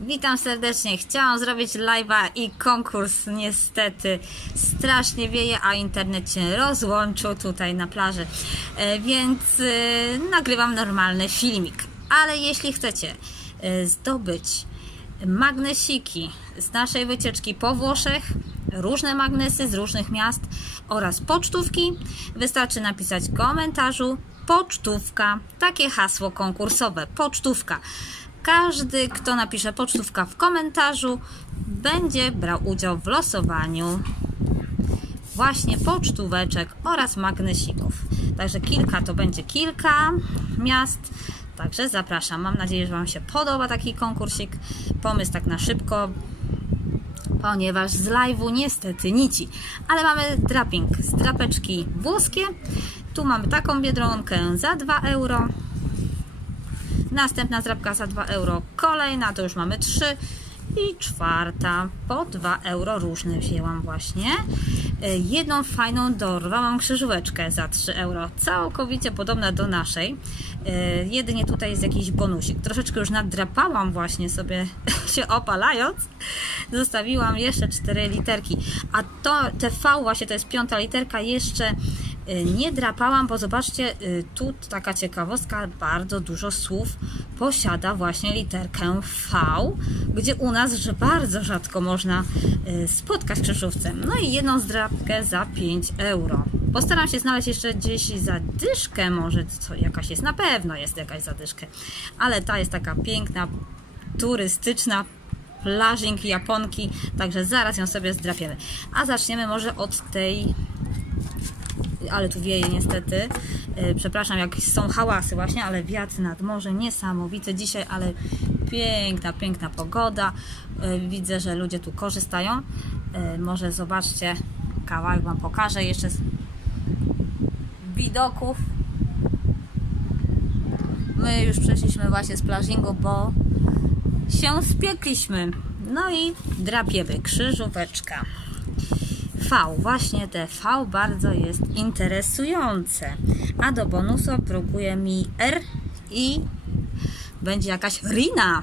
Witam serdecznie. Chciałam zrobić live'a i konkurs niestety strasznie wieje, a internet się rozłączył tutaj na plaży. E, Więc e, nagrywam normalny filmik. Ale jeśli chcecie e, zdobyć magnesiki z naszej wycieczki po Włoszech, różne magnesy z różnych miast oraz pocztówki, wystarczy napisać w komentarzu pocztówka, takie hasło konkursowe, pocztówka. Każdy, kto napisze pocztówka w komentarzu, będzie brał udział w losowaniu właśnie pocztóweczek oraz magnesików. Także kilka to będzie kilka miast. Także zapraszam. Mam nadzieję, że Wam się podoba taki konkursik. Pomysł tak na szybko, ponieważ z live'u niestety nici. Ale mamy draping z drapeczki włoskie. Tu mamy taką biedronkę za 2 euro. Następna zdrabka za 2 euro. Kolejna to już mamy 3. I czwarta po 2 euro różne wzięłam właśnie. E, Jedną fajną dorwałam krzyżóweczkę za 3 euro. Całkowicie podobna do naszej. E, Jedynie tutaj jest jakiś bonusik. Troszeczkę już nadrapałam właśnie sobie się opalając. Zostawiłam jeszcze 4 literki. A to te V właśnie to jest piąta literka jeszcze nie drapałam, bo zobaczcie, y, tu taka ciekawostka, bardzo dużo słów posiada właśnie literkę V, gdzie u nas że bardzo rzadko można y, spotkać w krzyżówce. No i jedną zdrapkę za 5 euro. Postaram się znaleźć jeszcze gdzieś zadyszkę, może co, jakaś jest, na pewno jest jakaś zadyszkę, ale ta jest taka piękna, turystyczna, plażing Japonki, także zaraz ją sobie zdrapiemy. A zaczniemy może od tej ale tu wieje niestety. E, Przepraszam, jakieś są hałasy właśnie, ale wiatr nad morze niesamowity dzisiaj, ale piękna, piękna pogoda. E, Widzę, że ludzie tu korzystają. E, Może zobaczcie, kawałek Wam pokażę jeszcze z widoków. My już przeszliśmy właśnie z plażingu, bo się spiekliśmy. No i drapiemy krzyżóweczka. V, właśnie te V bardzo jest interesujące. A do bonusu próbuje mi R i będzie jakaś Rina.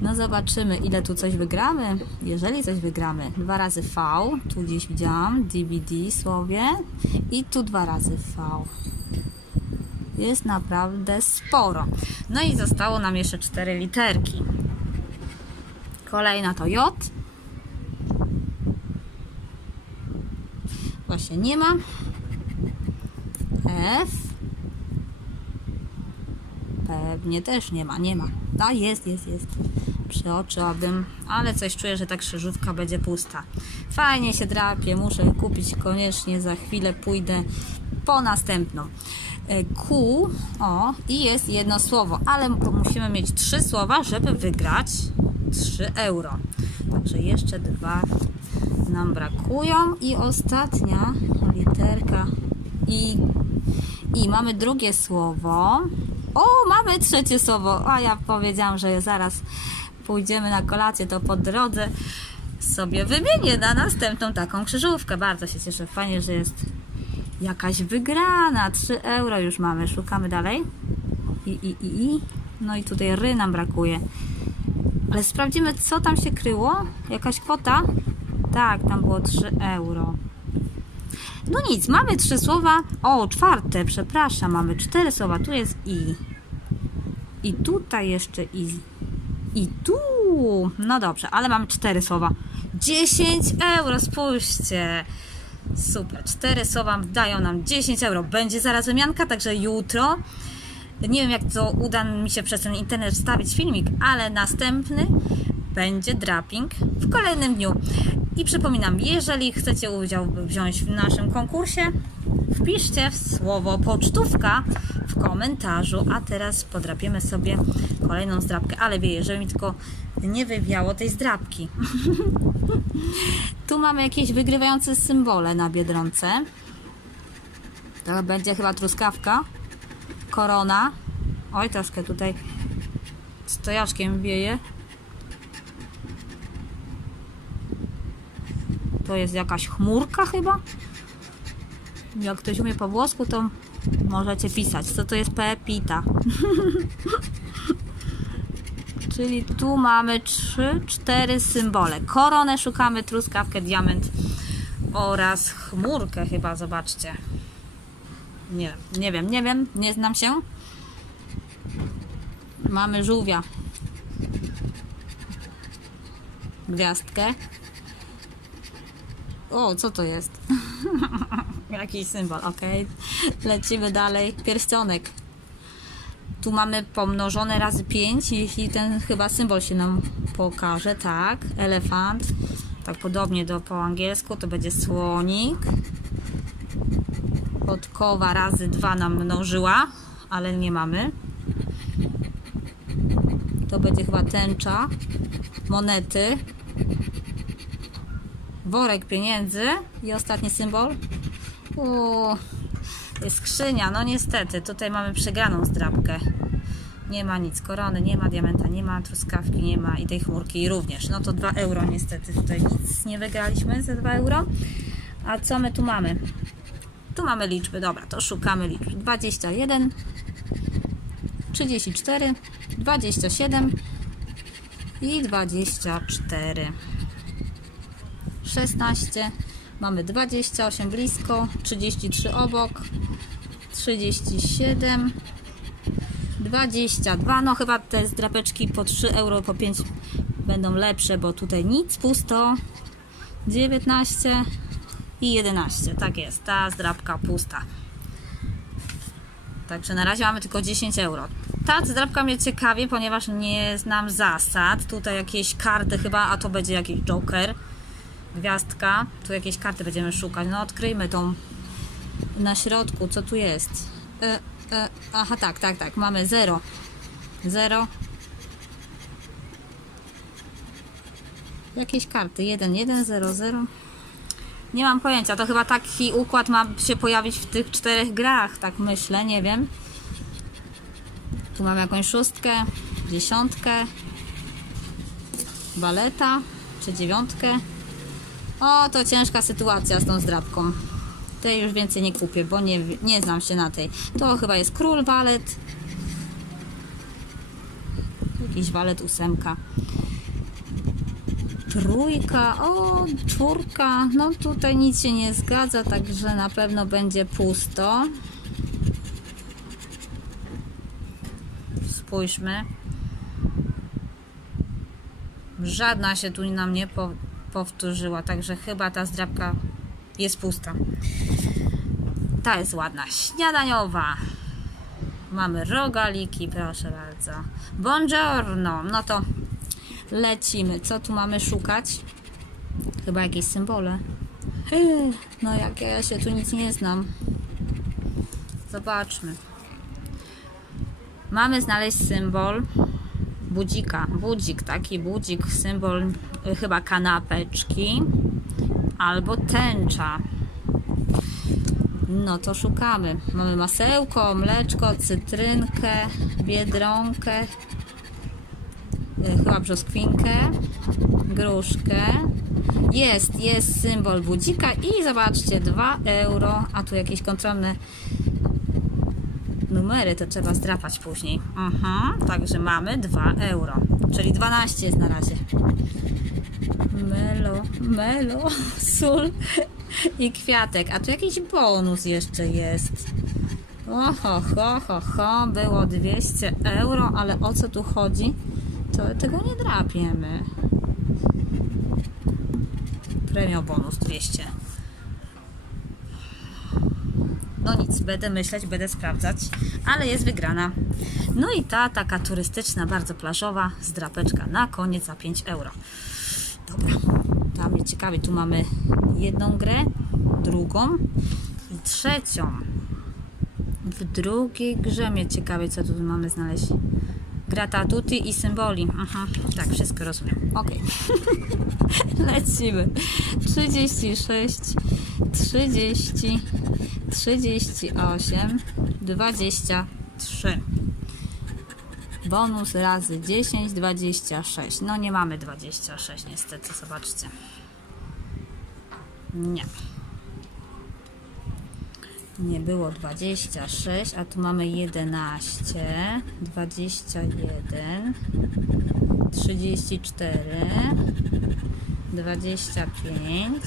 No zobaczymy, ile tu coś wygramy. Jeżeli coś wygramy, dwa razy V, tu gdzieś widziałam, DVD słowie i tu dwa razy V. Jest naprawdę sporo. No i zostało nam jeszcze cztery literki. Kolejna to J. Właśnie nie ma. F. Pewnie też nie ma, nie ma. A jest, jest, jest. Przeoczyłabym, ale coś czuję, że ta krzyżówka będzie pusta. Fajnie się drapie, muszę kupić koniecznie, za chwilę pójdę po następną. E, Q, o, i jest jedno słowo, ale musimy mieć trzy słowa, żeby wygrać 3 euro. Także jeszcze dwa nam brakują i ostatnia literka i i mamy drugie słowo. O, mamy trzecie słowo. A ja powiedziałam, że zaraz pójdziemy na kolację, to po drodze sobie wymienię na następną taką krzyżówkę. Bardzo się cieszę. Fajnie, że jest jakaś wygrana. 3 euro już mamy. Szukamy dalej. I, i, i, i. No i tutaj ry nam brakuje. Ale sprawdzimy, co tam się kryło. Jakaś kwota? Tak, tam było 3 euro. No nic, mamy trzy słowa. O, czwarte, przepraszam, mamy cztery słowa. Tu jest i. I tutaj jeszcze i. I tu. No dobrze, ale mamy cztery słowa. 10 euro, spójrzcie. Super, cztery słowa dają nam 10 euro. Będzie zaraz wymianka, także jutro. Nie wiem, jak to uda mi się przez ten internet wstawić filmik, ale następny będzie draping w kolejnym dniu. I przypominam, jeżeli chcecie udział wziąć w naszym konkursie, wpiszcie słowo pocztówka w komentarzu, a teraz podrapiemy sobie kolejną zdrabkę, ale wieje, żeby mi tylko nie wywiało tej zdrabki. tu mamy jakieś wygrywające symbole na Biedronce. To będzie chyba truskawka, korona. Oj, troszkę tutaj stojaszkiem wieje. To jest jakaś chmurka chyba. Jak ktoś umie po włosku, to możecie pisać. Co to jest pepita? Czyli tu mamy 3, 4 symbole. Koronę szukamy, truskawkę, diament oraz chmurkę chyba, zobaczcie. Nie wiem, nie wiem, nie wiem, nie znam się. Mamy żółwia. Gwiazdkę. O, co to jest? Jakiś symbol, ok. Lecimy dalej. Pierścionek. Tu mamy pomnożone razy 5, jeśli ten chyba symbol się nam pokaże, tak. Elefant. Tak podobnie do po angielsku to będzie słonik. Podkowa razy 2 nam mnożyła, ale nie mamy. To będzie chyba tęcza. Monety. Worek pieniędzy. I ostatni symbol. Uuu, jest skrzynia. No niestety, tutaj mamy przegraną zdrabkę. Nie ma nic, korony, nie ma diamenta, nie ma truskawki, nie ma i tej chmurki również. No to 2 euro niestety, tutaj nic nie wygraliśmy za 2 euro. A co my tu mamy? Tu mamy liczby, dobra, to szukamy liczb. 21, 34, 27 i 24. 16, mamy 28 blisko, 33 obok, 37, 22. No chyba te zdrapeczki po 3 euro, po 5 będą lepsze, bo tutaj nic, pusto. 19 i 11. Tak jest, ta zdrapka pusta. Także na razie mamy tylko 10 euro. Ta zdrapka mnie ciekawi, ponieważ nie znam zasad. Tutaj jakieś karty chyba, a to będzie jakiś joker. Gwiazdka. Tu jakieś karty będziemy szukać. No odkryjmy tą na środku. Co tu jest? E, e, aha, tak, tak, tak. Mamy 0. 0. Jakieś karty. 1, 1, 0, 0. Nie mam pojęcia. To chyba taki układ ma się pojawić w tych czterech grach. Tak myślę, nie wiem. Tu mam jakąś szóstkę, dziesiątkę, baleta czy dziewiątkę. O, to ciężka sytuacja z tą zdrabką. Tej już więcej nie kupię, bo nie, nie znam się na tej. To chyba jest król walet. Jakiś walet ósemka. Trójka, o, czwórka. No tutaj nic się nie zgadza, także na pewno będzie pusto. Spójrzmy. Żadna się tu nam nie po, powtórzyła, także chyba ta zdrabka jest pusta. Ta jest ładna. Śniadaniowa. Mamy rogaliki, proszę bardzo. Buongiorno. No to lecimy. Co tu mamy szukać? Chyba jakieś symbole. No jak ja się tu nic nie znam. Zobaczmy. Mamy znaleźć symbol budzika. Budzik, taki budzik, symbol chyba kanapeczki albo tęcza. No to szukamy. Mamy masełko, mleczko, cytrynkę, biedronkę, y, chyba brzoskwinkę, gruszkę. Jest, jest symbol budzika i zobaczcie, 2 euro, a tu jakieś kontrolne numery, to trzeba zdrapać później. Mhm, także mamy 2 euro, czyli 12 jest na razie. Melo, melo, sól i kwiatek. A tu jakiś bonus jeszcze jest. Oho, ho, ho, ho, było 200 euro, ale o co tu chodzi? To tego nie drapiemy. Premio bonus 200. No nic, będę myśleć, będę sprawdzać, ale jest wygrana. No i ta taka turystyczna, bardzo plażowa zdrapeczka na koniec za 5 euro. Dobra, to mnie ciekawi. Tu mamy jedną grę, drugą i trzecią. W drugiej grze mnie ciekawi, co tu mamy znaleźć. Grata tutti i symboli. Aha, tak, wszystko rozumiem. Ok. Lecimy. 36, 30, 38, 23. Bonus razy 10, 26. No nie mamy 26 niestety, zobaczcie. Nie. Nie było 26, a tu mamy 11, 21, 34, 25,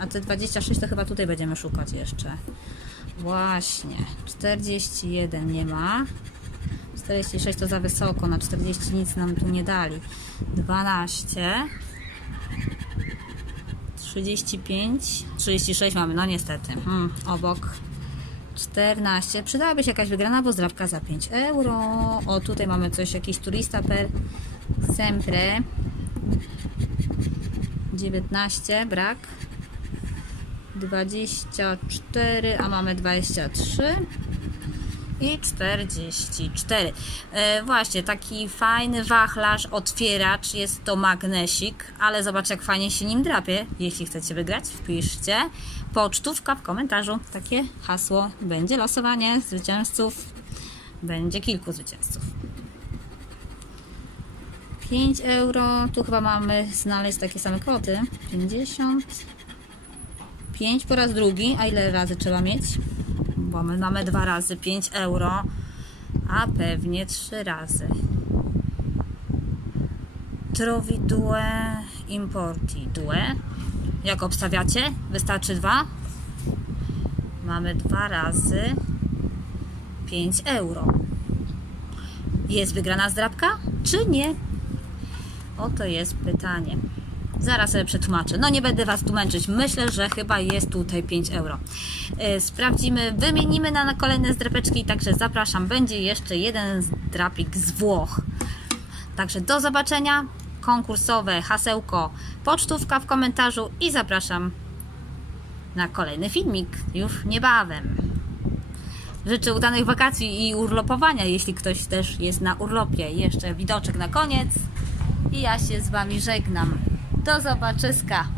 a te 26 to chyba tutaj będziemy szukać jeszcze. Właśnie, 41 nie ma. 46 to za wysoko, na 40 nic nam tu nie dali. 12, 35, 36 mamy, no niestety. Hmm, obok 14. Przydałaby się jakaś wygrana pozdrawka za 5 euro. O, tutaj mamy coś, jakiś turista per sempre. 19, brak. 24, a mamy 23 i 44. E, właśnie, taki fajny wachlarz, otwieracz, jest to magnesik, ale zobacz jak fajnie się nim drapie. Jeśli chcecie wygrać, wpiszcie pocztówka w komentarzu. Takie hasło. Będzie losowanie zwycięzców. Będzie kilku zwycięzców. 5 euro. Tu chyba mamy znaleźć takie same kwoty. 50. 5 po raz drugi. A ile razy trzeba mieć? Bo my mamy dwa razy 5 euro, a pewnie trzy razy. Trovidue importi due. Jak obstawiacie? Wystarczy dwa? Mamy dwa razy 5 euro. Jest wygrana zdrabka, czy nie? Oto jest pytanie. Zaraz sobie przetłumaczę. No nie będę Was tu męczyć. Myślę, że chyba jest tutaj 5 euro. Yy, Sprawdzimy, wymienimy na kolejne zdrapeczki, także zapraszam. Będzie jeszcze jeden zdrapik z Włoch. Także do zobaczenia. Konkursowe hasełko, pocztówka w komentarzu i zapraszam na kolejny filmik już niebawem. Życzę udanych wakacji i urlopowania, jeśli ktoś też jest na urlopie. Jeszcze widoczek na koniec i ja się z Wami żegnam. Do zobaczyska.